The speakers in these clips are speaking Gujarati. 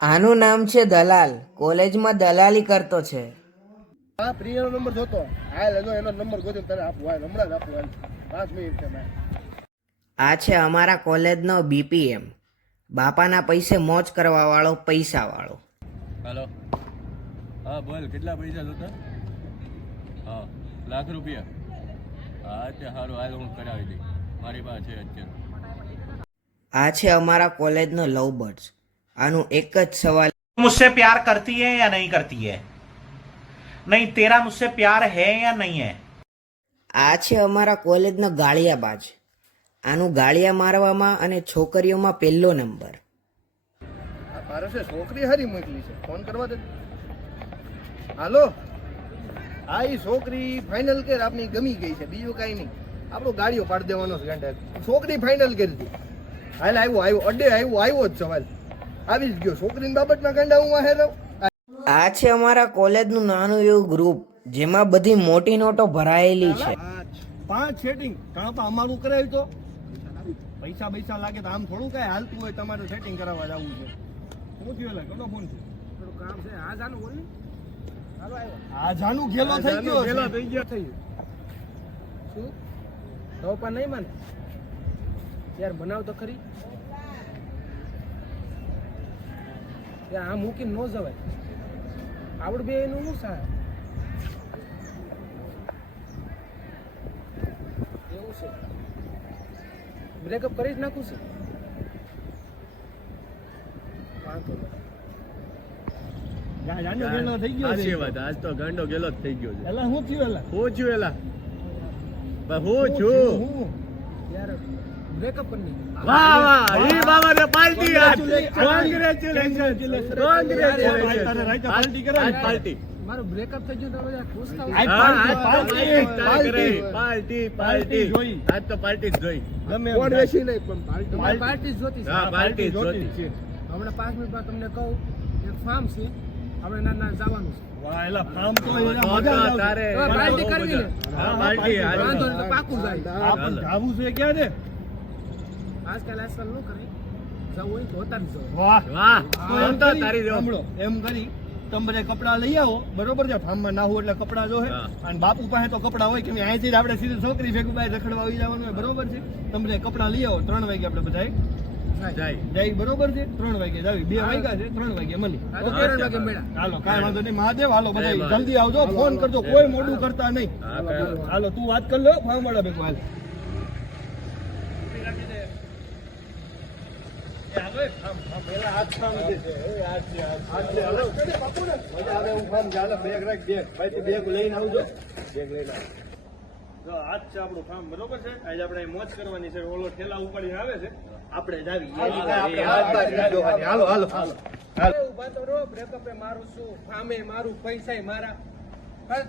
આનું નામ છે દલાલ. કોલેજમાં દલાલી કરતો છે. હા, પ્રિયનો નંબર જોતો. હાલ એનો નંબર ગોતીને તને આપું. હાલ હમણાં જ આપું. હાલ 5 મિનિટ છે ભાઈ. આ છે અમારા કોલેજનો બીપીએમ, બાપાના પૈસે મોજ કરવા વાળો, પૈસા વાળો. હાલો. હા બોલ, કેટલા પૈસા જોતા? હા, ₹1,00,000. હા તે સારું, હાલ હું કરાવી દઈ. મારી પાસે છે અત્યારે. આ છે અમારા કોલેજનો લવ બર્ડ્સ. આનું એક જ સવાલ, मुझसे प्यार करती है या नहीं करती है? नहीं, तेरा मुझसे प्यार है या नहीं है? આ છે અમારા કોલેજનો ગાળિયાબાજ. આનું ગાળિયા મારવામાં અને છોકરીઓમાં પહેલો નંબર. આ પારસે છોકરી હારી મોકલી છે. ફોન કરવા દે. હાલો. આ ઈ છોકરી ફાઇનલ કર આપની ગમી ગઈ છે. બીજું કાંઈ નહીં. આપણો ગાડીઓ પાડી દેવાનો છે ગાંડા. છોકરી ફાઇનલ કરી દીધી. હાલ આવ્યો અડે આવ્યો જ સવાલ આવી જ ગયો. છોકરીની બાબતમાં ગાંડા હું વાહે રહું. આ છે અમારા કોલેજનું નાનું એવું ગ્રુપ, જેમાં બધી મોટી નોટો ભરાયેલી છે. 5 સેટિંગ કાં અમારું કરાવ્યું તો પૈસા લાગે તો આમ થોડું કાંઈ હાલતું હોય. તમારે સેટિંગ કરાવવા જવું છે. શું થયું? એટલે કેટલો ફોન છે? થોડું કામ છે. આ જાનું બોલ ને. હાલો આવ્યો. આ જાનું ગેલો થઈ ગયો. શું તો પણ નહીં માને યાર, બનાવ તો ખરી. આ મૂકીને ન જવાય. આવડ બે એનું શું સાહેબ એવું છે? બ્રેકઅપ કરી જ નાખું છે. આજ તો ગાંડો ગેલો જ થઈ ગયો છે. એલા શું થયું? હું છું એલા હું છું. યાર બ્રેકઅપ કરી વાહ વાહ, ઈ બાબા ને પાર્ટી. પાર્ટી મારું બ્રેકઅપ થઈ ગયું તો ખુશ થાવ. પાર્ટી આજ તો પાર્ટી જ જોઈ. કોણ વેચી નહીં પણ પાર્ટી જોતી છે. હા, પાર્ટી જોતી છે. હમણાં 5 મિનિટમાં તમને કહું, એક ફાર્મ છે, આપણે ના જવાનું છે. વાહ, એલા ફાર્મ તો તારે પાર્ટી કરવી ને. હા, પાર્ટી વાંધો નહીં તો પાકું જાય. જાવું છે ક્યાં છે? આજકાલ ન કરી જવું હોય તો હોતા જ વાહ વાહ, તો તારી જો એમ કરી તમે બધા કપડા લઈ આવો, બરોબર છે? ફાર્મમાં ના હોય એટલે કપડા જો હે. અને બાપુ પાસે તો કપડા હોય કે અહીંથી જ આપણે સીધી છોકરી ભેગું બહાર રખડવા આવી જવાનું હોય, બરોબર છે? તમે બધા કપડા લઈ આવો. 3 વાગે આપણે બધા જાય, બરોબર છે? 3 વાગે જાવી. 2 વાગ્યા છે, 3 વાગે મળી. હાલો, કાંઈ વાંધો નહીં. મહાદેવ, હાલો બધા જલ્દી આવજો. ફોન કરજો, કોઈ મોડું કરતા નહીં. હાલો, તું વાત કર લો ફાર્મ વાળા ભેગું. હાલ બરોબર છે? આજે આપણે મોજ કરવાની છે. ઓલો ઠેલા ઉપાડીને આવે છે, આપણે જ આવી. હાલો હાલો હાલો. ઉભા તો રો. બ્રેકઅપ મારું શું, ફામે મારું, પૈસા મારા,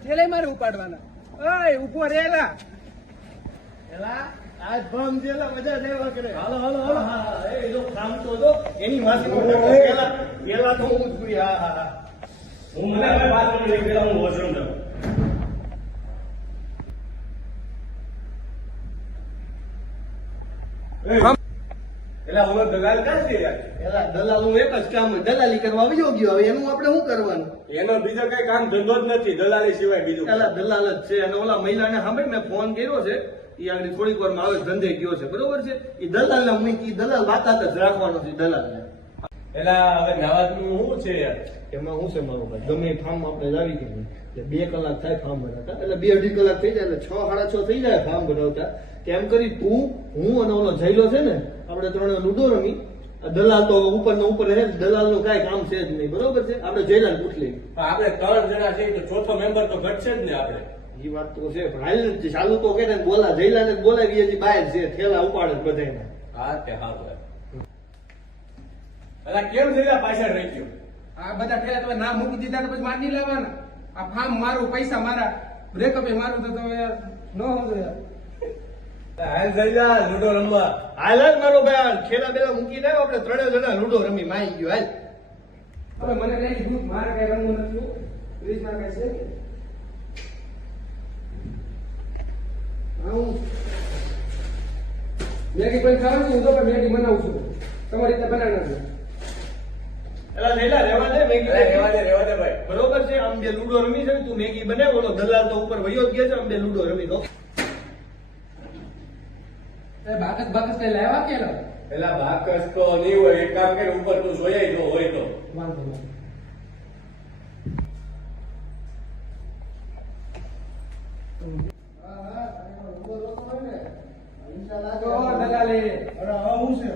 ઠેલે મારે ઉપાડવાના. ઓય ઉભો રેલા એલા. આજ ભમ જેલા મજા લેવા કરે. હાલો હાલો હાલો. હા, એ જો કામ તો જો એની વાસી પેલા તો હું જ છું. હા હા હા, હું મને 5 મિનિટ પહેલા હું વોશરૂમ જાઉં. એલા હું દલાલ ક્યાં છે યાર? એલા દલાલ હું એક જ કામ દલાલી કરવા આવ્યો ગયો. હવે એનું આપણે શું કરવાનું? એનો બીજો કઈ કામ ધંધો જ નથી દલાલી સિવાય બીજું. એલા દલાલ જ છે. અને ઓલા મહિલાને સાંભળી મેં ફોન કર્યો છે, એ આગળ થોડીક વાર માં આવે ધંધે ગયો છે, બરોબર છે? એ દલાલ ને મૂકી, દલાલ બાતાત જ રાખવાનો છે દલાલ ને. એલા હવે નવાજનું શું છે યાર? એમાં શું છે મારું ભાઈ, ગમે ફાર્મ આપણે લાવી ગયું એટલે 2 કલાક થાય ફાર્મ બનાવતા, એટલે 2-2.5 કલાક થઈ જાય, એટલે 6-6:30 થઈ જાય ફાર્મ બનાવતા. કેમ કરી તું, હું અને ઓલો જયલો છે ને, આપણે 3 લુડો રમી. દલાલ તો ઉપર ને ઉપર રહે, દલાલ નું કઈ કામ છે જ નહીં, બરોબર છે? આપણે જયલા ને પૂછ લઈએ. આપણે 3 જણા છીએ તો ચોથો મેમ્બર તો ઘટશે જ ને આપણે. એ વાત તો છે, પણ હાલ ચાલુ તો કે બોલા જયલા ને બોલાવી, હજી બહાર છે, થેલા ઉપાડે બધા. હા તે હારું. એલા કેમ જઈલા પાછળ રહી ગયો? આ બધા ઠેલા તમે ના મૂકી દીધા તો પછી માર નહીં લાવવાના. આ ફાર્મ મારું, પૈસા મારા, બ્રેકઅપ એ મારું, તો તમે યાર ન સમજો યાર. હાલ જઈલા લૂડો રમવા. હાલ જ મારો ભાઈ ખેલા બેલા મૂકી દે, આપણે 3 જણા લૂડો રમી માઈ ગયો. હાલ હવે મને કઈ દૂધ મારે કઈ રમવું નથી. પ્લીઝ મારે કઈ છે મેગી પણ ખાવાનું છું, હું તો મેગી બનાવું છું તમારી રીતે બનાવી નથી. એલા જયલા રહેવા દે મેગી રેવા દે ભાઈ. બરોબર છે. આમ જે લૂડો રમી છે ને, તું મેગી બનાવ, ઓલો દલાલ તો ઉપર વયો જ ગયા છે. આમ બે લૂડો રમી દો. બાકસ કઈ લાવ્યા કે લો? પેલા બાકસ તો નહીં હોય. એક કામ કરે, ઉપર તું જોયા જો હોય તો. વાંધો નહીં.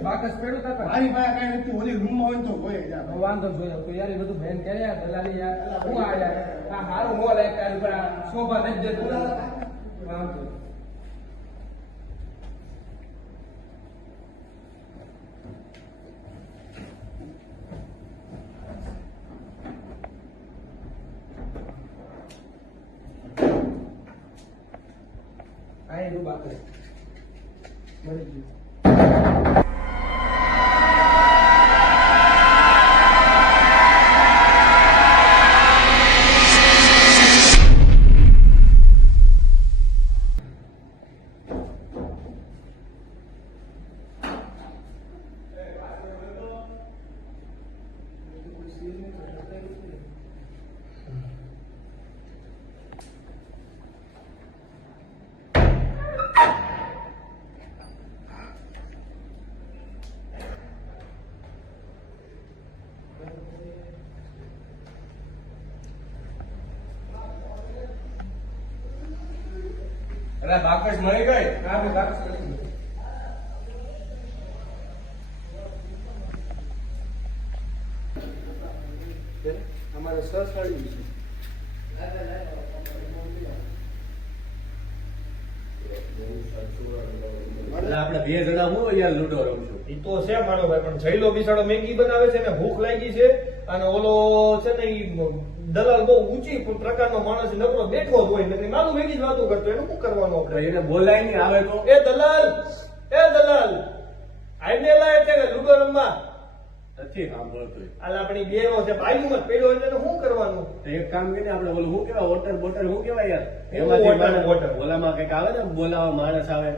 બાકસ પડ્યું કાકા? વાંધો જોયો તો યાર, એ બધું બેન કર્યા દલાલી યાર. હું આ યાર આ હારું મોલ એક તારી પર આ શોભા નથી દેતું. વાંધો આય નું બાકસ મળી ગયું. અરે બાકસ મળી ગઈ. હા ભાઈ બાકસ મળી ગયું. અમારે સર સાડી છે. એટલે આપણે બે જણા હું યાર લૂડો રમશું. ઈ તો છે મારો ભાઈ, પણ જયલો બિસાડો મેગી બનાવે છે ને ભૂખ લાગી છે, અને ઓલો છે ને ઈ દલાલ બહુ ઊંચી પ્રકારનો માણસ નકરો બેઠો જ હોય, નથી મારું મેગી જ વાતો કરતો. એનું શું કરવાનું તો આપણે? એને બોલાય નહીં આવે તો. એ દલાલ આઈને લાય છે કે લૂડો રમવા. નથી સાંભળતું. આલ આપણી બેરો છે, બાજુમાં જ પડ્યો એટલે એનું શું કરવાનું? તો એક કામ કરીને આપણે ઓલું શું કહેવાય, વોટર બોટલ શું કહેવાય યાર, શું એમાંથી water માણસ- bottle? ઓલામાં કંઈક આવે ને, બોલાવા માણસ આવે.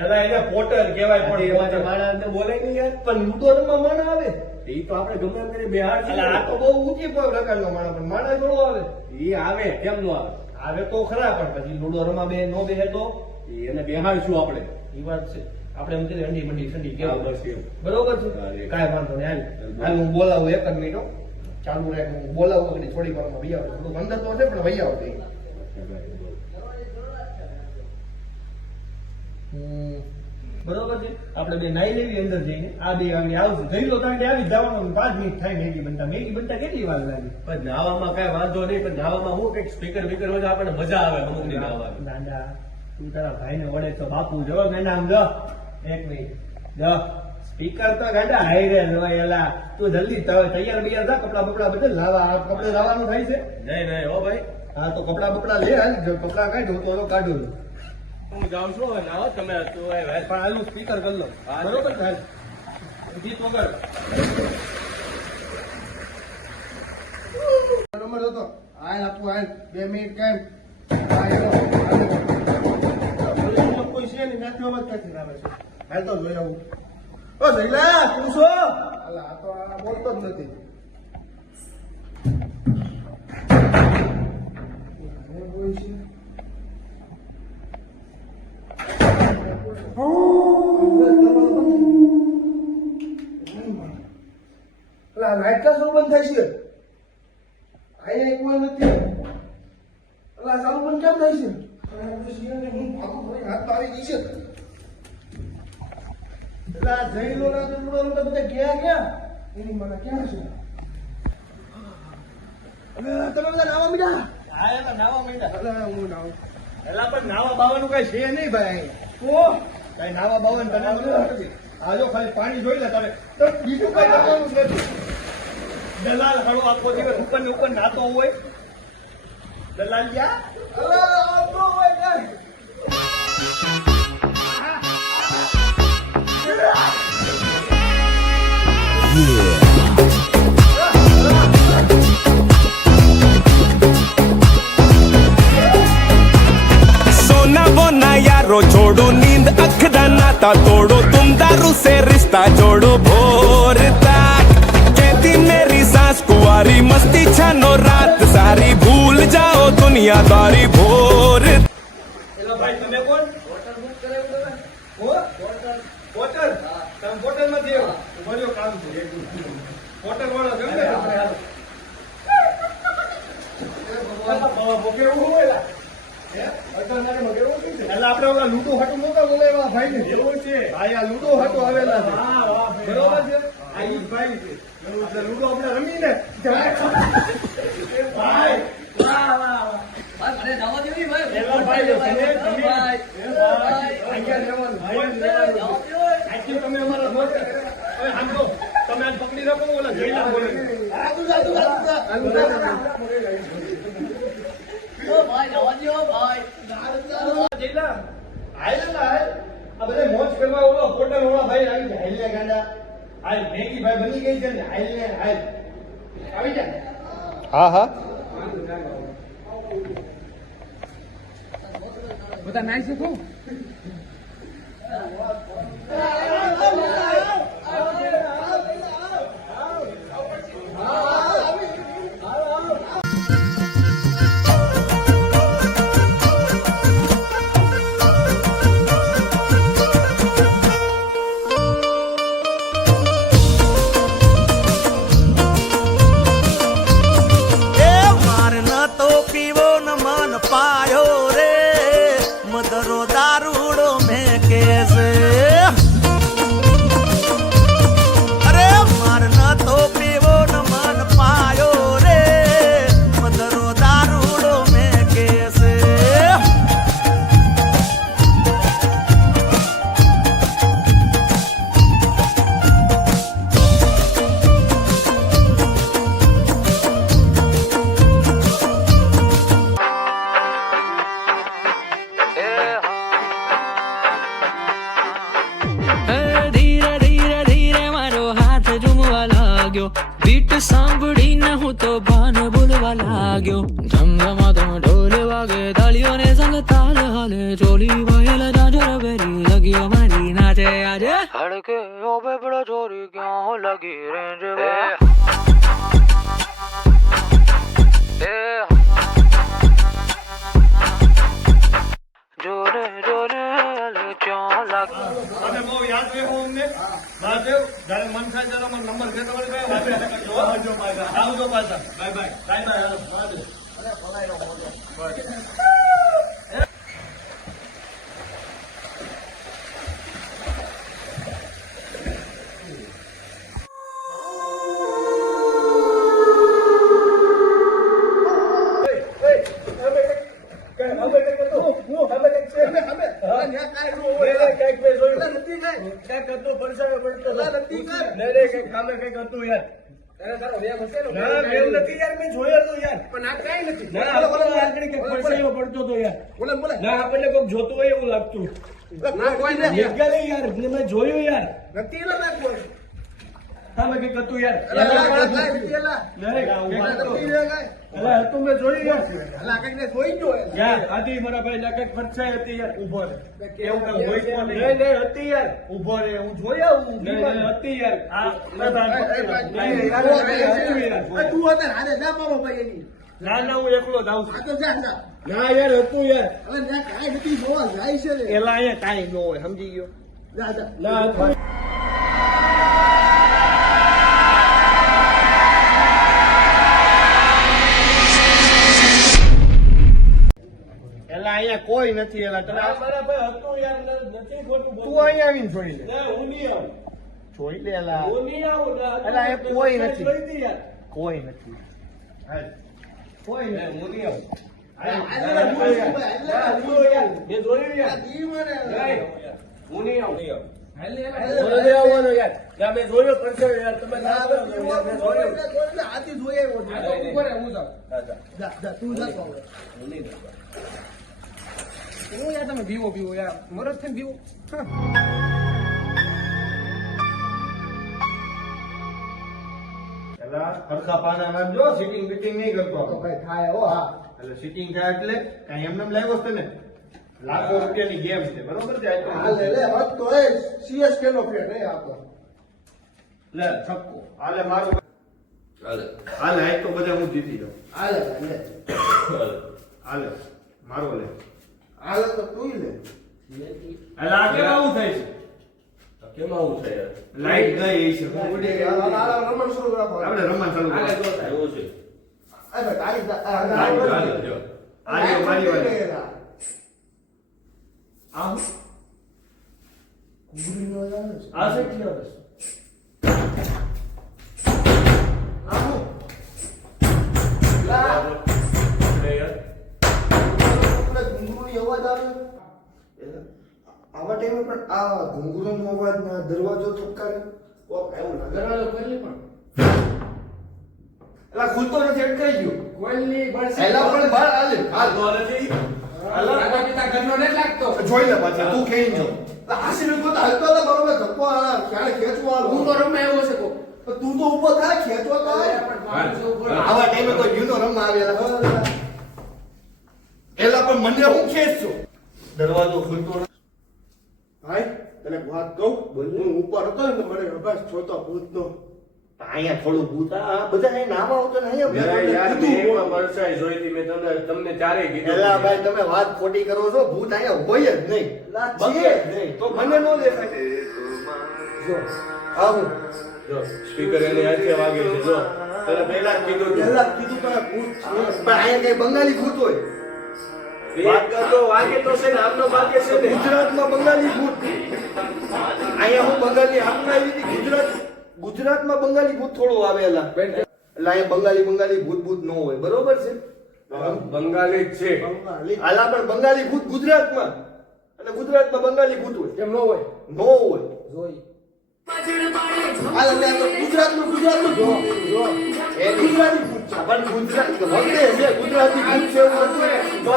એલા એને પોટર કહેવાય, પણ પણ એમાંથી માણસ અંદર બોલાય નહીં યાર. પણ લૂડો રમવા માણસ આવે. એ તો આપણે ગમે એમ કરીને બિહાર એટલે આ તો બહુ ઊંચી પ્રકારનો માણસ, પણ માણસ થોડો આવે. એ આવે કેમ નો આવે? આવે તો ખરા, પણ પછી લૂડો રમવા બે નો બેહે તો ઈ એને બેહાડશું આપણે. ઈ વાત છે. આપણે એમ કહીએ અંડી મંડી ઠંડી હા, કેવું બસ એવું. બરોબર છે. હા, એ. કાંઈ વાંધો નહીં. હાલ હું બોલાવું એક જ મિનિટ હો. ચાલુ રાખ, હું બોલાવું ઘડી થોડી વારમાં વહી આવું. થોડુંક અંદર તો છે પણ વહી આવું કંઈ. બરોબર છે. આપણે બે નાઈ લેવી અંદર જઈને. આ બે આગળ આવશું. જઈ લો ત્યાં આવી જવાનું 5 મિનિટ થાય મેગી બનતા કેટલી વાર લાગે? પણ નાવામાં કઈ વાંધો નહીં, પણ નાવામાં હું કઈક સ્પીકર બીકર હોય તો આપણને મજા આવે અમુકની નાવાની. દાદા તું તારા ભાઈને વડે તો બાપુ જો મેના આમ જો એક મિનિટ જો સ્પીકર તો ગાડા હાઈ રે એલા તું જલ્દી તૈયાર બિયાર થા, કપડા બપડા બધે લાવા. આ કપડે લાવવાનું થાય છે. નહીં હો ભાઈ, હા તો કપડા બપડા લે. હાલ જો કપડા કાઢો તો કાઢું છું. હું જાઉં છું. હવે નાહો તમે. તું એ વાત. પણ હાલનું સ્પીકર કરી લો. હા, બરોબર છે. હાલ ગીત વગર રમત હતો. હાલ આપું હાલ 2 મિનિટ કેમ કોઈ છે ને નાથી અવાજ ક્યાંથી આવે છે? હાલ તો જોઈ આવું. ઓ જયલા તું છો? આ તો આ બોલતો જ નથી. લાઈટ કા શું બંધ થાય છે? અહીંયા એક વાર નથી. અલા ચાલુ બંધ કેમ થાય છે? હું ભાગું ભાઈ, હાથ તો આવી ગઈ છે. એટલે આ જઈ લો ના તો બધા ગયા એની મને ક્યાં છે? અરે તમે બધા નાવા મીડા. હા એલા નાવા માંડ્યા. અલા હું નાવું. એલા પણ નાવા બાવાનું કઈ છે નહીં ભાઈ. ઓ કઈ નાવા બાવાનું બનાવવાનું નથી. આ જો ખાલી પાણી જોઈ લે તારે, તો બીજું કઈ કરવાનું જ નથી. દલાલ હળો આખો દિવસ ઉપર ને ઉપર નાતો હોય. દલાલ યા અલા આવતો હોય કઈ. सोना बोना यारो छोड़ो नींद अखदा नाता तोड़ो तुम दारू से रिश्ता जोड़ो भोर तक कहती मेरी દુનિયાદારી ભોર એલા ભાઈ તમે કોણ હોટલ બુક કરાવ્યું તમે હોટલ તમે હોટલ માં દેવો મળ્યો કામ છે હોટલ વાળો ગમે આપણે ઓલા લૂડો હાટું મોટા બોલાવ્યા ભાઈ ને એવું છે ભાઈ આ લૂડો હાટું આવેલા છે બરોબર છે આ ઈ ભાઈ છે એટલે લૂડો આપણે રમીને ભાઈ વાહ વાહ એલા ભાઈ તમે અહીંયા લેવાનું આજથી તમે અમારા મોટે હવે સાંભળો તમે આજ પકડી રાખો ઓલા જઈલા બોલે જઈલા આ બધા મોજ કરવા ઓલો હોટલ વાળા ભાઈ આવી જાય હાઈલે ગાંડા હાલ મેગી ભાઈ બની ગઈ છે ને હાઈલે હાલ આવી જા હા હા બધા નાઈ શીખો बीट सांभळीने હું તો ભાન બોલવા લાગ્યો ધમધમાધમ ઢોલ વાગે તાળીઓને સંગ તાલ હાલે ચોલી વાયલ જાજર બેરી લગી મારી નાચે આજે હડકે ઓ બેબડો ચોરી ક્યાં લગી રેંજ જોરે જોરે અલે ક્યાં લાગી અને બહુ યાદ રહેવો અમને મહાદેવ જ્યારે મન થાય ત્યારે મને નંબર છે તમારે કઈ વાત આવજો પાછા બાય બાય બાય બાય હાલો મહાદેવ અરે ભલાઈનો મોટો જોતું હોય એવું લાગતું મેં જોયું યાર તમે કઈક હતું યાર હતું મેં જોયું યાર આથી મારા ભાઈ ના કઈક ફરસાઈ હતી યાર ઉભો રે એવું કઈ હોય તો નહીં હતી યાર ઉભો રે હું જોઈ આવું હતી યાર ના ના હું એકલો જ આવું ના યાર હતું યાર એલા અહીંયા કાંઈ ન હોય સમજી ગયો ના હતું એલા અહીંયા કોઈ નથી એલા તમે હતું યાર નથી ખોટું તું અહીંયા આવીને જોઈ લે હું નહીં આવું જોઈ લે એલા હું નહીં આવું એલા એ કોઈ નથી કોઈ નથી કોઈ નહીં હું નહીં આવું મેં જોયું યાર હું નહીં આવું યાર મેં જોયો કરશો યાર તમે હાથી જોઈ યાર તમે પીવો પીવો યાર મરજ થઈને પીવો હરખા પાના નાખજો સિટિંગ બીટિંગ નહીં કરતો ભાઈ થાય હો હા એટલે સિટિંગ થાય એટલે કઈ એમને લાવ્યો છે ને લાખો રૂપિયાની ગેમ છે બરોબર છે હાલે લે હક તો એ સીએસકે નો પ્લેયર નહીં આપો લે છક્કો હાલે મારું હાલે હાલે આજ તો બધા હું જીતી જાઉં હાલે હાલે હાલે મારો લે હાલ તો તું લે એટલે આ કેમ આવું થાય છે કેમ આવું છે યાર લાઈટ ગઈ છે ઉડી ગયા હાલ રમણ શરૂ રાખો આપણે રમવાનું ચાલુ આને કરો. જો થાય એવું છે અરે તારી હાલે, જો. આર્યો મારી વાળી. આમ ગુરુનો આવે છે આ છે કે આવે છે? આમ અરે યાર આપણે ઘુંઘરુની અવાજ આવે આવા ટાઈમે પણ આ ઘુંઘરુનો અવાજ ના દરવાજો ઠપકારે કોક એવું લાગે દરવાજો ખોલી પણ એલા ખુલતો નથી અટકાઈ ગયો કોઈની બળશે એલા પણ બહાર આલે હાલ માતા પિતા ઘરનો નથી લાગતો જોઈ લે પાછા તું ખેઈ જો હાસી નું તો હાલતો તો બરોબર ધક્કો આલા ક્યારે ખેંચવો આલો હું તો રમે આવ્યો છે કો પણ તું તો ઊભો થાય ખેંચવો તો આવે. આવા ટાઈમે કોઈ યુનો રમવા આવેલા એલા પણ મને હું ખેંચજો દરવાજો ખુલતો નથી. ભાઈ તને એક વાત કહું હું ઉપર હતો ને તો મને અભાસ જોતો ભૂતનો અહીંયા થોડું ભૂત આ બધા અહીં નાવા આવતો ને અહીંયા યાર કીધું. મેં પણ પરસાઈ જોઈ હતી મેં તમને ચારે કીધું એલા ભાઈ તમે વાત ખોટી કરો છો ભૂત અહીંયા હોય જ નહીં બકે જ નહીં તો મને નો દેખાય જો આવું જો સ્પીકર એને હાથે વાગે છે જો તને પહેલા જ કીધું હતું. પહેલા કીધું તો ભૂત છે પણ અહીંયા કઈ બંગાળી ભૂત હોય વાત કરતો વાગે તો છે ને આમનો વાગે છે ને ગુજરાતમાં બંગાળી ભૂત અહીંયા હું બંગાળી હાથમાં આવી હતી ગુજરાતમાં બંગાળી ભૂત થોડું આવેલા એટલે અહીંયા બંગાળી ભૂત ન હોય બરોબર છે બંગાળી જ છે આલા પણ બંગાળી ભૂત ગુજરાતમાં અને ગુજરાતમાં બંગાળી ભૂત હોય કેમ ન હોય નો હોય જોઈ આલા ત્યાં તો ગુજરાતનું જો એ ગુજરાતી ભૂત છે પણ ગુજરાત વગડે છે ગુજરાતી ભૂત છે એવું નથી તો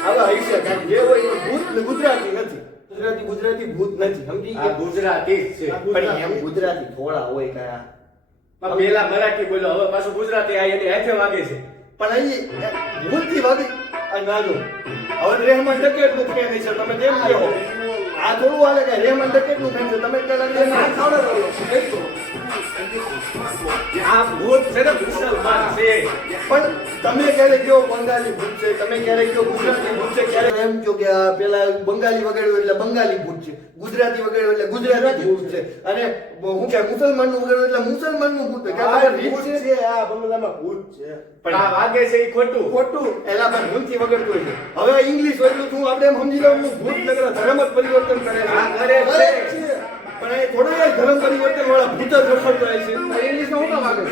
આવા હૈસે કાંઈક જે હોય એ ભૂત ને ગુજરાતી નથી ગુજરાતી ભૂત નથી સમજી આ ગયા ગુજરાતી જ છે પણ એમ ગુજરાતી થોડા હોય કયા પણ પેલા મરાઠી બોલ્યો હવે પાછું ગુજરાતી આ એની હાથે વાગે છે પણ અહીં ભૂતથી વાગી આ ના જો હવે રહેમાન ડકેટનું ફેન છે તમે કેમ કહો આ થોડું હાલે કે રહેમાન ડકેટનું ફેન છે તમે પેલા ના ખાવડે આ ભૂત છે ને મુસલમાન છે પણ તમે ક્યારે કયો બંગાળી ભૂત છે તમે ક્યારે કયો ગુજરાતી ભૂત છે ક્યારે એમ કહો કે આ પેલા બંગાળી વગાડ્યું એટલે બંગાળી ભૂત છે ગુજરાતી વગાડ્યું એટલે ગુજરાતી ભૂત છે અને હું કે મુસલમાનનું વગાડ્યું એટલે મુસલમાનનું ભૂત છે આ ભૂત ભૂત છે આ બંગલામાં ભૂત છે પણ આ વાગે છે એ ખોટું ખોટું એલા પણ ભૂલથી વગડતું હોય છે હવે ઇંગ્લિશ હોય તો તું આપણે એમ સમજી લઉં ભૂત નગર ધર્મ જ પરિવર્તન કરે છે આ કરે જ છે. પણ એ થોડા ધર્મ પરિવર્તન વાળા ભૂત જ રખડતો હોય છે ઇંગ્લિશમાં હું કામ વાગે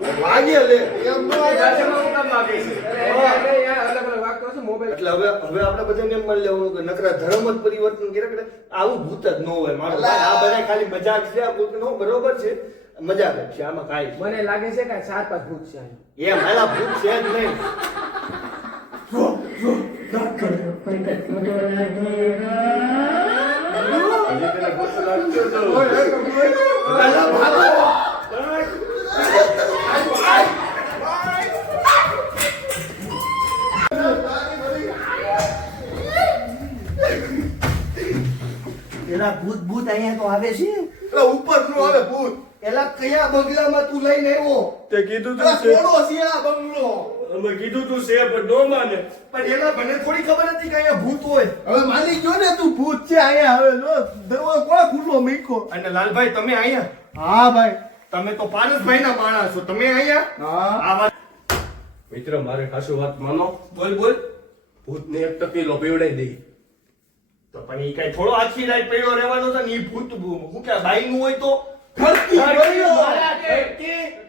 છે વાગે લે એમ નો ભાષામાં હું કામ વાગે છે અલગ અલગ વાત કરો છો મોબાઈલ એટલે હવે આપણે બધાને એમ માની લેવાનું કે નકરા ધર્મ જ પરિવર્તન કર્યા કરે આવું ભૂત જ ન હોય મારો ભાઈ આ બધા ખાલી મજાક છે આ ભૂત નો બરોબર છે મજાક જ છે આમાં કાંઈ મને લાગે છે કે 4-5 ભૂત છે અહીં. એમ હાલા ભૂત છે જ નહીં હજી તને ભૂત લાગતું હતું. હાલા ભાગો એલા ભૂત અહીંયા તો આવે છે એલા ઉપર નો આવે ભૂત એલા કયા બંગલામાં તું લઈને આવ્યો તે કીધું એલા તું છે થોડો છે આ બંગલો અમે કીધું તું છે પણ નો માને પણ એલા મને થોડી ખબર હતી કે અહીંયા ભૂત હોય હવે માની ગયો ને તું ભૂત છે અહીંયા હવે જો દરવાજો કોણ ખુલ્લો મૂક્યો અને લાલભાઈ તમે અહીંયા હા ભાઈ તમે તો પારસભાઈ ના માણસ છો તમે અહીંયા હા આ વાત મિત્ર મારે ખાસું વાત માનો બોલ બોલ ભૂતને એક ટકીલો પીવડાઈ દઈ તો પણ ઈ કઈ થોડો આખી રાત પડ્યો રહેવાનો છે ને ઈ ભૂત હું કે બાઈ નું હોય તો ફરતી ગયો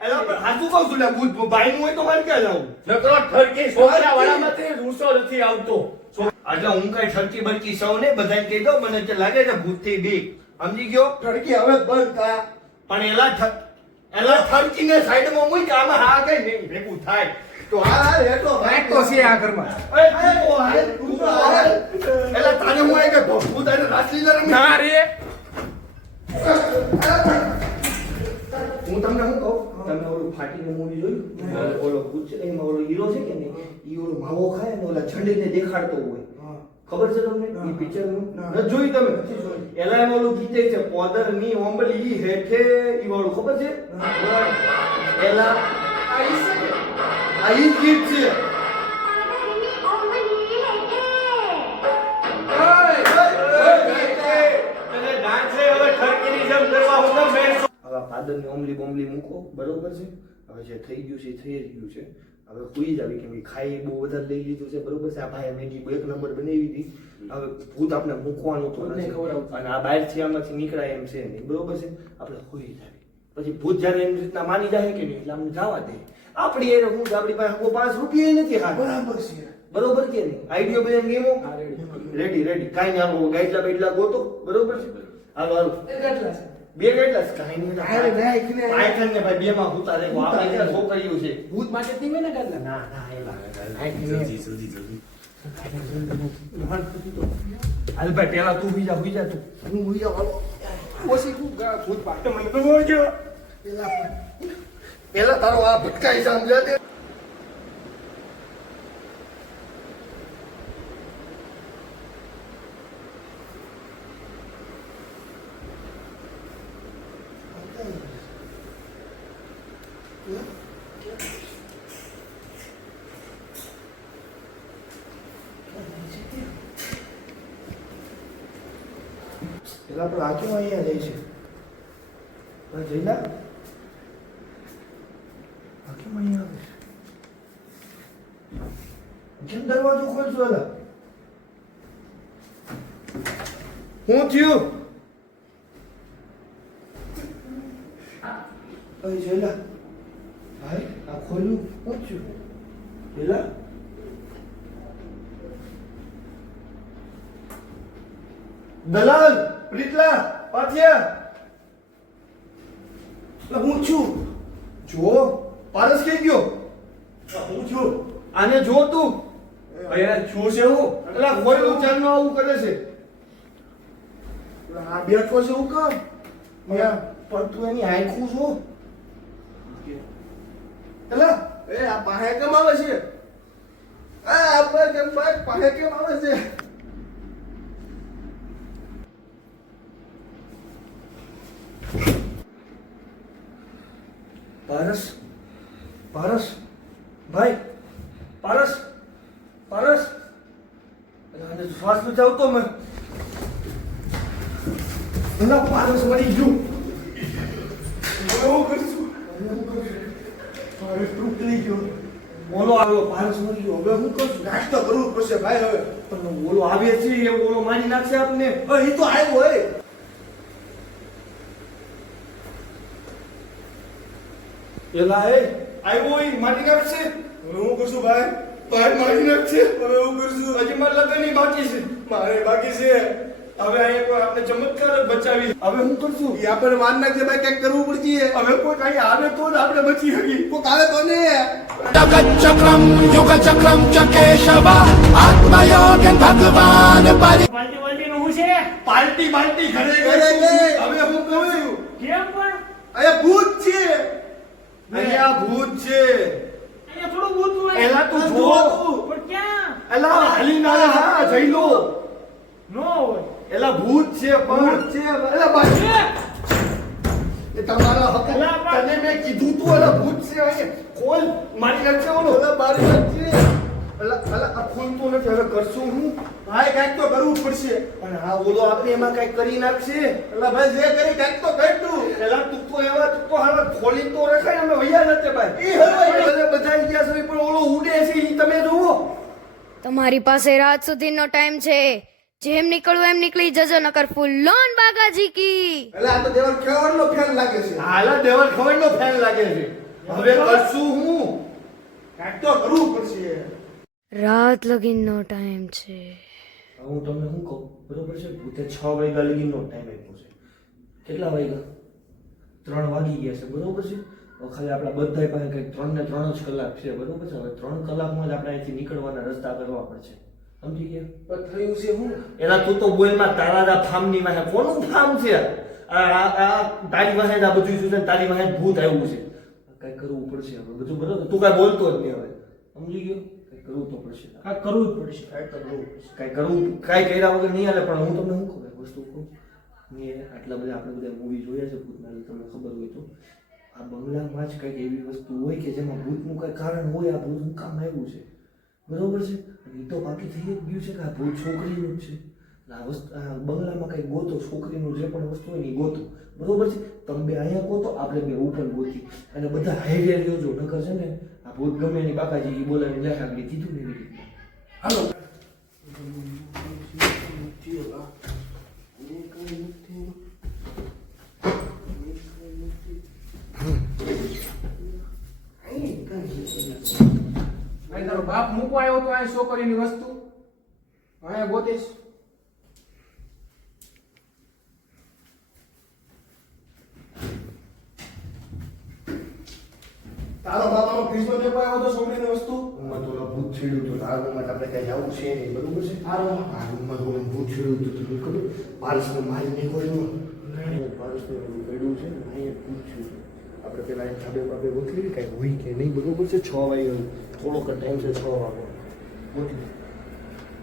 એલા પણ હાચું કહું છું લે ભૂત બાઈ નું હોય તો મારે ક્યાં જાવું નકરો ઠરકી છોકરા વાળામાંથી રૂસો નથી આવતો એટલે હું કઈ ઠરકી બરકી સૌ ને બધાને કહી દઉં મને જે લાગે છે ભૂત થી બીક સમજી ગયો ટડકી હવે બંધ થા પણ એલા ઠરકીને સાઈડમાં મૂક આમાં હા કઈ નહીં ભેગું થાય તો હા રેટો રાઈટ તો છે આ ઘરમાં એલા તાને હું આઈ કે ભૂત આને રાસલીલા રમી ના રે હું તમને શું કહું તમે ઓલું ફાટીને મૂવી જોયું ઓલો ભૂત છે એમાં ઓલો હીરો છે કે નહીં ઈ ઓલો માવો ખાય ને ઓલા ઝંડીને દેખાડતો હોય ખબર છે તમને ઈ પિક્ચર નું ન જોઈ તમે એલા એમ ઓલું ગીતે છે પોદર ની ઓંબલી હેઠે ઈ વાળું ખબર છે એલા આ ઈ છે કે? આ ઈ ગીત છે. હવે ફાધરની ઓમલી બોમલી મૂકો, બરોબર છે? હવે જે થઈ ગયું છે એ થઈ જ ગયું છે. હવે સુઈ જ આવી, કેમ કે ખાઈ બહુ વધારે લઈ લીધું છે, બરોબર છે? આ ભાઈએ મેગી એક નંબર બનાવી હતી. હવે ભૂત આપણે મૂકવાનું તો નથી, અને આ બહારથી આમાંથી નીકળાય એમ છે નહીં, બરોબર છે? આપણે સુઈ જ આવી. પછી ભૂત જયારે એની રીતના માની જાય કે નહીં, એટલે અમને જવા દે. આપણી એને હું આપણી પાસે 5 રૂપિયા નથી હાથ, બરાબર છે. બરોબર કે નહીં? આઈડિયો બધા ગેમો રેડી રેડી, કાંઈ ના આવો ગાઈડલા બેડલા ગોતો, બરોબર છે? હાલો હાલો, બે ગાઈડલા કાંઈ નહીં, પાયથન ને ભાઈ બે માં હુતા રહેવું. આપણે ક્યાં છોકરીઓ છે? ભૂત માટે નહીં હોય ને ગાદલા? ના ના એલા હાલ ભાઈ પેલા તું હુઈ જા તું. હું હુઈ જાઉં, હાલો. ઓછી ખૂબ ભૂત પાડે. મને તો બોલજો. પેલા તારો આ ભટકાઈ સમજ્યા તે. પેલા આપણે આ કેમ અહીંયા જાય છે? જઈલા આ કેમ અહીંયા આવે છે? કેમ દરવાજો ખોલશો? એલા શું થયું? અરે જઈલા ભાઈ આ ખોલ્યું, શું થયું? જઈલા દલાલ પ્રીતલા પાથિયા, હું છું. જો પારસ કે ગયો? હું છું. આને જો તું. અહીંયા છું છે હું. એટલે ખોયલું ચાલનો આવું કરે છે. આ બેઠો છે હું કામ? પણ તું એની આંખું છો. એટલે એ આ પાસે કેમ આવે છે? આ આપણે કેમ પાસે કેમ આવે છે? પારસ પારસ ભાઈ પારસ પારસ, આને શ્વાસ બચાવતો મેં. એલા પારસ મરી ગયું. હવે હું કરશું? પારસ તૂટી ગયો. ઓલો આવ્યો, પારસ મરી ગયો. હવે હું કરશું? નાસ્તો કરવું પડશે ભાઈ હવે. પણ ઓલો આવે છે એ ઓલો મારી નાખશે આપને. એ તો આવ્યો હોય. એલા એ આવ્યો એ મારી નાખશે. હવે હું કરશું ભાઈ? ભાઈ મારી નાખશે. હવે હું કરશું? હજી મારે લગ્નની બાકી છે. મારે બાકી છે. હવે અહીંયા કોઈ આપણે ચમત્કાર જ બચાવી. હવે હું કરશું? એ આપણે માર નાખજે ભાઈ, કંઈક કરવું પડશે. હવે કોઈ કઈ આવે તો જ આપણે બચી શકી. કોક આવે તો ને. चक्रम युग चक्रम चकेशव आत्मयोगन भगवान परि પાર્ટી બાલ્ટી ઘરે ઘરે ગઈ. હવે હું કરું? કેમ પણ? અહીંયા ભૂત છે. અહીંયા ભૂત છે. અહીંયા થોડું ભૂત હોય. એલા તું જો. પણ ક્યાં? એલા હાલીને આવે હા જઈ લો. નો હોય. એલા ભૂત છે પણ. ભૂત છે. એલા ભાઈ એ તમારા હક. એલા પણ- તને મેં કીધું તું એલા ભૂત છે અહીંયા. ખોલ મારી નાખશે ઓલો. ઓલા બારી નાખજે. એલા એલા આ ખોલતું નથી. હવે કરશું હું? ભાઈ કંઈક તો કરવું પડશે. પણ આ ઓલો આપણે એમાં કઈ કરી નાખશે. એલા ભાઈ જે કરી કંઈક તો કર તું. એલા તું તો એવા તું તો હાલ ખોલી તો રખાય. અમે વૈયા નથી ભાઈ. ઈ હવે બધા બધાઈ ગયા છે પણ ઓલો ઉડે છે ઈ તમે જુઓ. તમારી પાસે રાત સુધીનો ટાઈમ છે. જેમ નીકળવું એમ નીકળી જજો, નકર ફૂલ લોન બાગાજી કી. એલા આ તો દેવર કેવડનો ફેન લાગે છે. હાલા દેવર ખવડનો ફેન લાગે છે. હવે કરશું હું? કંઈક તો કરવું પડશે. રાત લગીનનો ટાઈમ છે. હું તમને શું કહું, બરોબર છે? ભૂતે 6 વાગ્યા લગીનો ટાઈમ આપ્યો છે. કેટલા વાગ્યા? 3 વાગી ગયા છે, બરોબર છે? હવે ખાલી આપણા બધા પાસે કંઈક 3 ને 3 જ કલાક છે, બરોબર છે? હવે 3 કલાકમાં જ આપણે અહીંથી નીકળવાના રસ્તા કરવા પડશે. સમજી ગયા? પણ થયું છે હું? એલા તું તો બોલમાં તારા ફાર્મની વાહે કોનું ફાર્મ છે? તારી વાહે આ બધું શું છે? તારી વાહે ભૂત આવ્યું છે. કઈ કરવું પડશે હવે બધું, બરોબર? તું કઈ બોલતો જ નહીં હવે. સમજી ગયો? કઈ કરવું તો પડશે. આ કરવું જ પડશે. કઈ કરવું પડશે. કઈ કરવું, કઈ કર્યા વગર નહીં હાલે. પણ હું તમને શું કહું વસ્તુ કહું, મેં આટલા બધા આપણે બધા મૂવી જોયા છે ભૂતના, તમને ખબર હોય તો આ બંગલામાં જ કંઈક એવી વસ્તુ હોય કે જેમાં ભૂતનું કંઈ કારણ હોય, આ ભૂત હું કામ આવ્યું છે, બરોબર છે. અને એ તો બાકી થઈ જ ગયું છે કે આ ભૂત છોકરીનું જ છે. આ વસ્તુ આ બંગલામાં કંઈક ગોતો, છોકરીનું જે પણ વસ્તુ હોય ને એ ગોતો, બરોબર છે. તમે બે અહીંયા ગોતો, આપણે બે ઉપર ગોતી, અને બધા હાઈરે રહેજો, નકર છે ને આ ભૂત ગમે એની કાકાજી બોલાવીને લે આગળ કીધું ને એવી રીતના. હાલો. અહીં તારો બાપ મૂકવા આવ્યો તો આ છોકરીની વસ્તુ અહીંયા ગોતીશ. તારો બાપાનો ફ્રીજમાં દેવા આવ્યો તો છોકરીની વસ્તુ. રૂમમાં તો ભૂત છેડ્યું હતું, આ રૂમમાં આપણે કઈ જવું છે નહીં, બરોબર છે. આ રૂમ. આ રૂમમાં તો ભૂત છેડ્યું હતું, તમને ખબર? પારસનો માલ નીકળ્યો, પારસનું પડ્યું છે ને અહીંયા ભૂત છે. આપણે પેલા અહીં ધાબે બાબે ગોતલી કાંઈ હોય કે નહીં, બરોબર છે. 6 વાગે થોડોક ટાઈમ છે, 6 વાગે ગોતલી.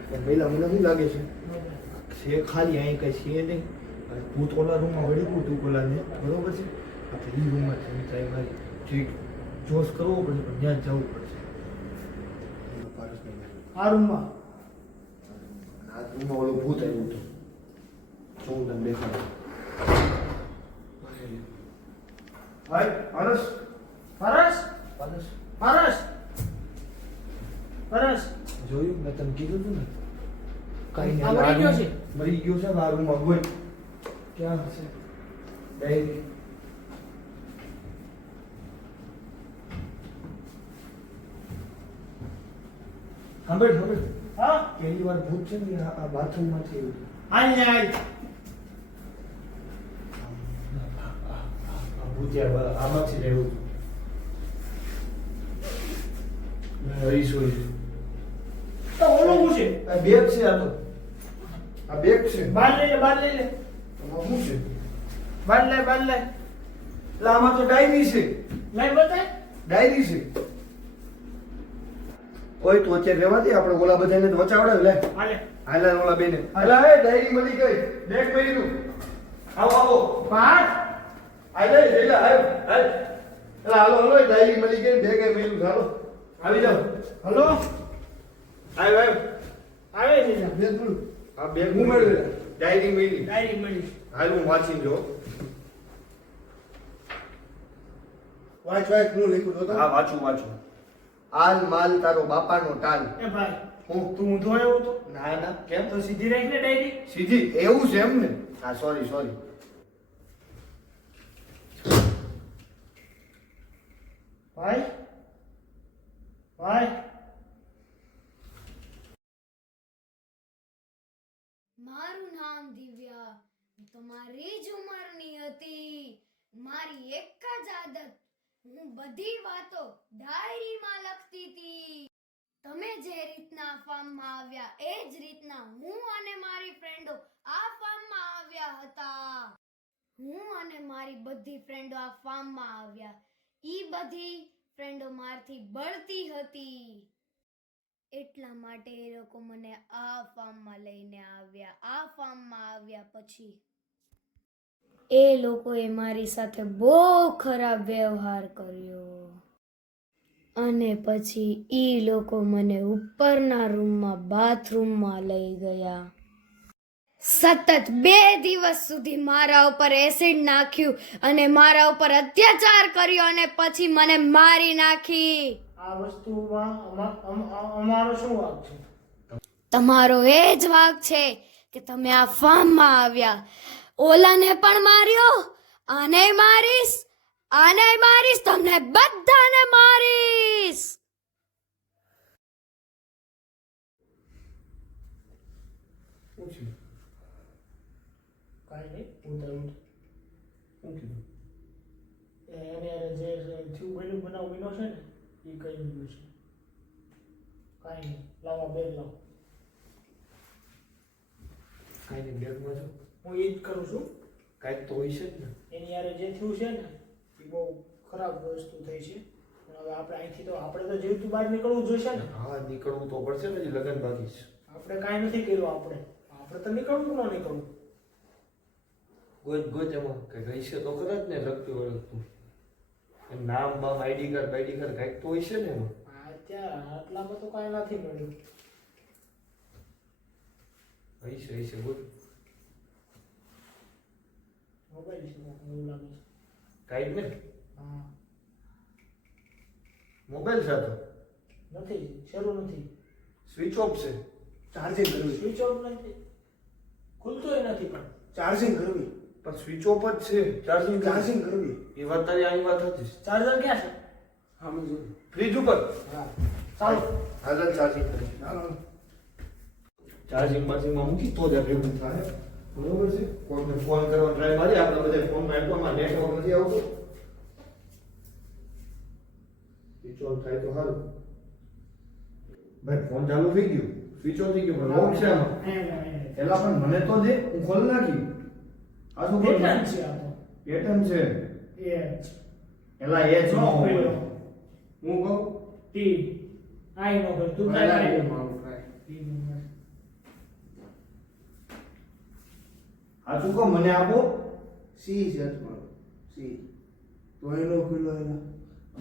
પણ પહેલાં મને શું લાગે છે ખાલી અહીં કંઈ છે નહીં. ભૂત ઓલા રૂમમાં વળી ગયું તું પેલાને, બરોબર છે. આપણે એ રૂમમાં છે ટ્રાય મારી જે જોશ કરવો પડશે, પણ ત્યાં જવું પડશે. આ રૂમમાં. આ રૂમમાં ઓલું ભૂત આવ્યું હતું, જો હું તમને દેખાડું. ભાઈ પારસ. પારસ. પારસ પારસ. પારસ. જોયું મેં તને કીધું હતું ને કાંઈ આ મરી ગયો છે. મરી ગયો છે. આ રૂમમાં ગોઈ ક્યાં હશે ડાયરી. સાંભળ સાંભળ, હા પહેલી વાર ભૂત છે ને આ બાથરૂમમાંથી આવ્યું. આઈ આઈ. આ ભૂતિયા આમાંથી રહ્યું રહીશોઈ છે. તો ઓલું શું છે? આ બેગ છે, આ તો આ બેગ છે. બાર લઈ લે, બાર લઈ લે. આમાં શું છે? બાર લે, બાર લે. એટલે આમાં તો ડાયરી છે. લઈ બતાય. ડાયરી છે. ઓય તું અત્યારે રહેવા દે, આપણે ઓલા બધાને તો વચાવડાવ લે. હાલે. હાલા ઓલા બેને. હાલા એ ડાયરી મળી ગઈ, બેગ મળ્યું. આવો આવો. બાર. હાલે જેલા આવ હાલ. એલા હાલો હાલો, ડાયરી મળી ગઈ, બેગ એ મળ્યું. હાલો આવી જાઓ. હલો. આવ આવ. આવે છે જા. બેગ મળ્યું. આ બેગ હું મળ્યું. ડાયરી મળી. ડાયરી મળી. હાલ હું વાંચીને જો. વાંચ વાંચ, હું લખ્યું તો. હા વાંચું વાંચું. આલ માલ તારો બાપાનો ટાલ. એ ભાઈ હું તું ઊંધો આવ્યો તો? ના ના કેમ? તો સીધી રાખ ને ડાયરી. સીધી એવું છે એમ ને? હા સોરી સોરી. ભાઈ ભાઈ. મારું નામ દિવ્યા. હું તમારી જ ઉંમરની હતી. મારી એક જ આદત, હું બધી વાતો ડાયરીમાં લખતી હતી. તમે જે રીતના ફાર્મમાં આવ્યા એ જ રીતના હું અને મારી ફ્રેન્ડો આ ફાર્મમાં આવ્યા હતા. હું અને મારી બધી ફ્રેન્ડો આ ફાર્મમાં આવ્યા. ઈ બધી ફ્રેન્ડો મારથી બળતી હતી. એટલા માટે એ લોકો મને આ ફાર્મમાં લઈને આવ્યા. આ ફાર્મમાં આવ્યા પછી એ લોકોએ મારી સાથે બહુ ખરાબ વ્યવહાર કર્યો અને પછી ઈ લોકો મને ઉપરના રૂમમાં બાથરૂમમાં લઈ ગયા. સતત 2 દિવસ સુધી મારા ઉપર એસિડ નાખ્યું અને મારા ઉપર અત્યાચાર કર્યો અને પછી મને મારી નાખી. આ વસ્તુમાં અમારો શું વાંક છે? તમારો એ જ વાંક છે કે તમે આ ફાર્મમાં આવ્યા. ઓલાને પણ માર્યો, આને મારીશ, આને મારીશ, તમને બધાને મારીશ. કાંઈ નહીં, હું તને એને જે થયું બન્યું બનાવ બન્યો છે ને એ કઈ દીધું છે. કાંઈ નહીં, લાવો બેગ લાવો. કાંઈ નહીં બેગમાં જો. હું એ જ કરું છું. કાંઈક તો હોય છે જ ને. એની યારે જે થયું છે ને એ બહુ ખરાબ વસ્તુ થઈ છે. પણ હવે આપણે અહીંથી તો આપણે તો જીવતું બહાર નીકળવું જોઈશે ને. હા નીકળવું તો પડશે ને, હજી લગ્ન બાકી છે. આપણે કાંઈ નથી કર્યું. આપણે તો નીકળવું ન નીકળવું. ગોજ ગોજ એમાં કઈ રહી છે તો ખરા જ ને, લગતું વળગતું. નામ બામ આઈડી કાર્ડ કાંઈક તો હોય છે ને એમાં. અત્યારે આટલામાં તો કાંઈ નથી મળ્યું. હશે બોલ. મોબાઈલ છે એવું લાગે છે. કાંઈ ને હા મોબાઈલ સાથે નથી, શરૂ નથી, સ્વિચ ઓફ છે. ચાર્જિંગ કરવી, સ્વિચ ઓફ નથી, ખુલતોય નથી પણ ચાર્જિંગ કરવી, પણ સ્વિચ ઓફ જ છે. ચાર્જિંગ કરવી. એ વાત તારી આની વાત હતી. ચાર્જર ક્યાં છે? હા મેં જોયું. ફ્રીજ ઉપર. હા ચાલો હાલ ચાર્જિંગ કરી. હાલો. ચાર્જિંગમાં મૂકી તો જ આ ભેગું થાય. બરોબર છે. કોઈને ફોન કરવાનો ટ્રાય મારી, આપણે બધા ફોનમાં એટલામાં નેટવર્ક નથી આવતું. સ્વિચ ઓફ થાય તો સારું. ભાઈ ફોન ચાલુ થઈ ગયું, સ્વિચ ઓફ થઈ ગયું, પણ લોક છે આમાં. એલા પણ મને તો દે, હું ખોલ નાખી. આ શું પેટર્ન છે આ તો. પેટર્ન છે. એ એલા એ જ નો નો હોય. હોય. હું કહું ટી આઈ નો કર તું પહેલા કાઈ એ નહીં. મારું ટ્રાય. ટી નંબર આ શું કહો મને આપો. સી છે મારો સી. તો એનો ખુલ્લો એના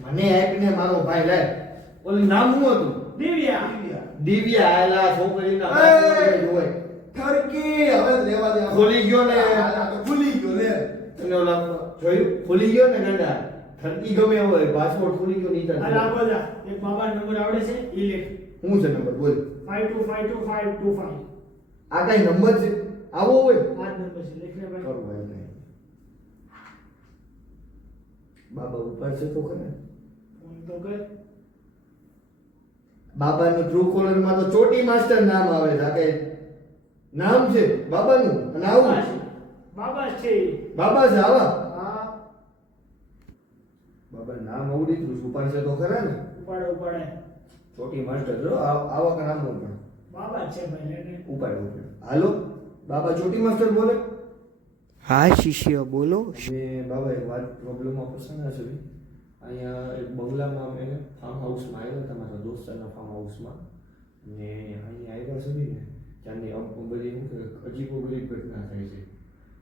મને આપીને મારો ભાઈ લે. ઓલું નામ શું હતું? દિવ્યા. દિવ્યા આયલા છોકરીના એ! પાસવર્ડ હોય. ટર્કી હવે જ રહેવા દે. ખોલી ગયો ને. આ તો ખુલી ગયો લે. અને ઓલા જોયું ખોલી ગયો ને ગાંડા. થરકી ગમે હોય પાસવર્ડ ખોલી ગયો નહીં આ થાય. લાગો જા એક બાબા નંબર આવડે છે ઈ લેખ શું છે નંબર બોલ. 52522525 આ કઈ નંબર છે આવો હોય. આ જ નંબર છે લેખને ભાઈ. કરું ભાઈ નહીં. બાબા ઉપર છે તો કરે. ફોન તો કર. બાબાનું ટ્રુ કોલર માં તો ચોટી માસ્ટર નામ આવે છે. આ કઈ નામ છે બાબાનું અને આવું બાબા છે ઈ. બાબા છે આવા. હા બાબા નામ આવડી તું સુપાર છે તો ખરા ને. ઉપાડે ઉપાડે ચોટી માસ્ટર જો આવા કા નામ બોલ. બાબા છે ભાઈ લેને. ઉપાડ હાલો બાબા ચોટી માસ્ટર બોલે. હા શિષ્ય બોલો. મેં બાબા એક વાત પ્રોબ્લેમમાં ફસાણા છે ભાઈ. અહીંયા એક બંગલામાં અમે ફાર્મ હાઉસમાં આવ્યા હતા મારા દોસ્તરના ફાર્મ હાઉસમાં. ને અહીંયા આવ્યા છે ને ત્યાંની બધી શું કે અજીબો ગરીબ ઘટના થાય છે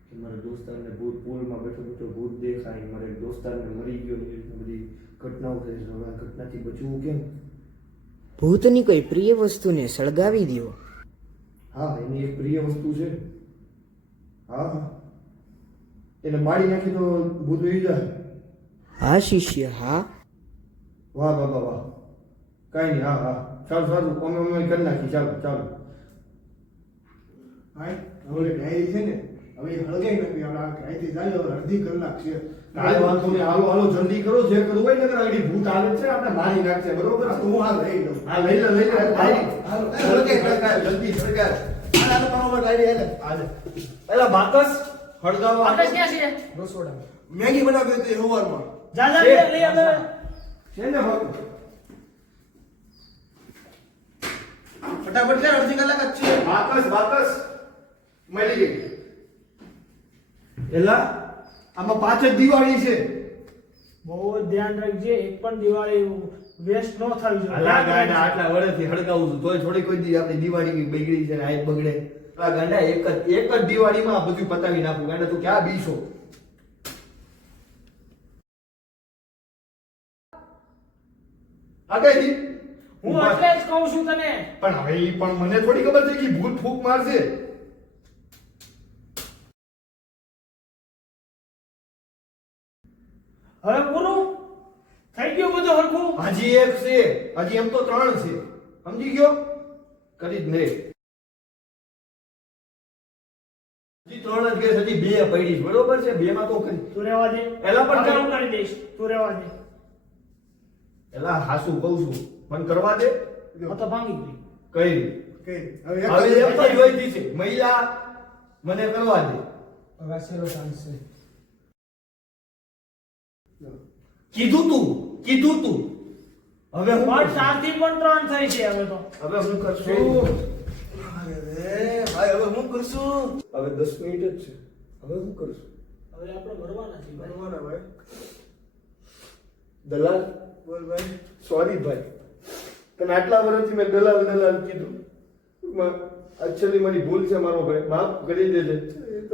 કે મારા દોસ્તારને ભૂત પુલમાં બેઠો બેઠો ભૂત દેખાય, મારા એક દોસ્તારને મરી ગયો ને એ રીતની બધી ઘટનાઓ થાય છે. હવે આ ઘટનાથી બચવું કેમ? ભૂતની કોઈ પ્રિય વસ્તુને સળગાવી દો. હા એની એક પ્રિય વસ્તુ છે. હા હા એને બાળી નાખી તો ભૂત વહી જાય. હા શિષ્ય હા. વાહ બાબા વાહ. કાંઈ નહીં. હા હા સારું સારું અમે કરી નાખી. ચાલો ચાલો. ભાઈ હવે ડાયરી છે ને હવે એ હળગાઈ નાખી. આપણે આ ગાયથી જાય હવે અડધી કલાક છે. કાંઈ વાંધો નહીં. હાલો હાલો જલ્દી કરો. જે કરવું હોય ને આગળ ભૂત આવે છે આપણે મારી નાખશે. બરોબર તો હું હાલ લઈ લઉં. હા લઈ લે લઈ લે. હાલો. જલ્દી સરકાર જલ્દી સરકાર. હાલ બરોબર ડાયરી હાલે. આજે પેલા બાકસ હળગાવો. બાકસ ક્યાં છે? રસોડા મેગી બનાવી હતી સવારમાં. જા જા છે. લઈ આવે. છે ને બાકસ. ફટાફટ લે અડધી કલાક જ છે. બાકસ મળી ગઈ. એલા આમાં 5 જ દિવાળી છે. બહુ ધ્યાન રાખજે એક પણ દિવાળી વેસ્ટ ન થવી જોઈએ. અલા ગાંડા આટલા વર્ષથી હળગાવું છું તોય થોડી કોઈ દી આપણી દિવાળી બગડી છે ને આ બગડે. અલા ગાંડા એક જ દિવાળીમાં આ બધું પતાવી નાખું. ગાંડા તું ક્યાં બીસો? આ કઈ દી? હું એટલે જ કહું છું તને. પણ હવે ઈ પણ મને થોડી ખબર છે કે ભૂત ફૂંક મારશે. હવે પૂરું થઈ ગયું બધું હરખું. હજી એક છે. હજી એમ તો 3 છે. સમજી ગયો? કરી જ નહીં. હજી 3 જ ગઈ. હજી 2 પડી છે. બરોબર છે. 2 માં તો કરી. તું રહેવા દે. એલા પણ હવે કર. હું કરી દઈશ તું રહેવા દે. એલા હાસુ કહું છું મને કરવા દે. આ તો ભાંગી ગઈ. કઈ કઈ હવે એમ તો જોઈતી છે મહિલા મને કરવા દે. હવે સેલો ચાન્સ છે. કીધું તું હવે હું પણ કરશું? 4 થી પણ 3 થઈ છે હવે તો. હવે હું કરશું. અરે ભાઈ હવે હું કરશું? હવે 10 મિનિટ જ છે. હવે હું કરશું? હવે આપણે ભરવાના છીએ ભાઈ. બનવાના ભાઈ. દલાલ બોલ ભાઈ. સોરી ભાઈ તને આટલા વર્ષથી મેં દલાલ કીધું. એકચ્યુઅલી મારી ભૂલ છે મારો ભાઈ. માફ કરી દેજે.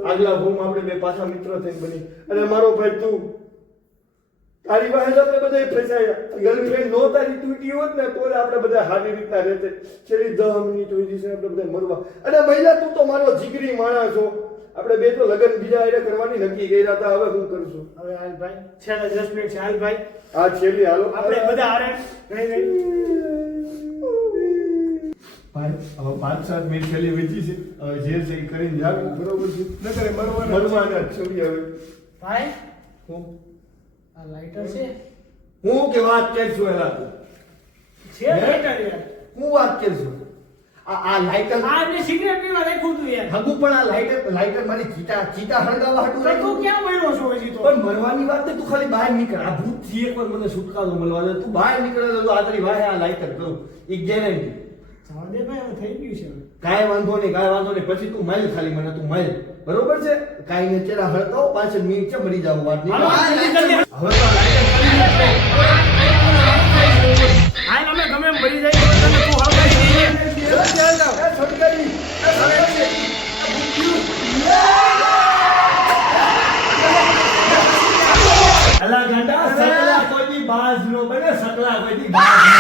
આગલા ભૂમ આપણે બે પાછા મિત્ર થઈને બની. અને મારો ભાઈ તું તારી પાસે આપણે બધા ફસાયા. ગર્લફ્રેન્ડ નો તારી તૂટી હોત ને તો આપણે બધા સારી રીતના રહેતે. છેલ્લી 10 મિનિટ હોય છે આપણે બધા મરવા. અને મહિલા તું તો મારો જીગરી માણસ છો. આપણે બે તો લગ્ન બીજા હારે કરવાની નક્કી કર્યા હતા. હવે શું કરશું? હવે હાલ ભાઈ છેલ્લા 10 મિનિટ છે. હાલ ભાઈ આ છેલ્લી હાલો આપણે બધા હારે નહીં ભાઈ હવે 5-7 મિનિટ છેલ્લી વીતી છે. હવે જે છે એ કરીને જાવ. બરોબર છે? ન કરે મરવાના છોડી. હવે ભાઈ હું આ લાઇટર છે કે વાત કરશું એલા તું? છે લાઇટર યાર. હું વાત કરશું? આ લાઇટર આ એમને સિગરેટ પીવા રાખ્યું તું યાર. હગુ પણ આ લાઇટર મારી ચીતા હળગાવા હાટું તો તું રાખ્યું. ક્યાં મળ્યો છો હજી તો? પણ મરવાની વાત ને તું ખાલી બહાર નીકળ. આ ભૂતથી એકવાર મને છુટકારો મળવા દે. તું બહાર નીકળે તો આ તારી વાહે આ લાઇટર કરું. એ ગેરંટી. જવા દે ભાઈ હવે થઈ ગયું છે હવે. કાંઈ વાંધો નહીં, કાંઈ વાંધો નહીં. પછી તું માઇલ ખાલી મને તું માઇલ. બરોબર છે? કાંઈ ને ચેરા હળગાવો 5 મિનિટ છે મરી જાવ. વાત નહીં. હાલો, હવે તો આ લાઇટર કરી નાખે. હાલ અમે ગમે એમ ભરી જાય તો તને તું હળગાવી દઈએ. અલા ગાંડા, સકલા કોઈ દી બાજ નો બને. સકલા કોઈ દી બાજ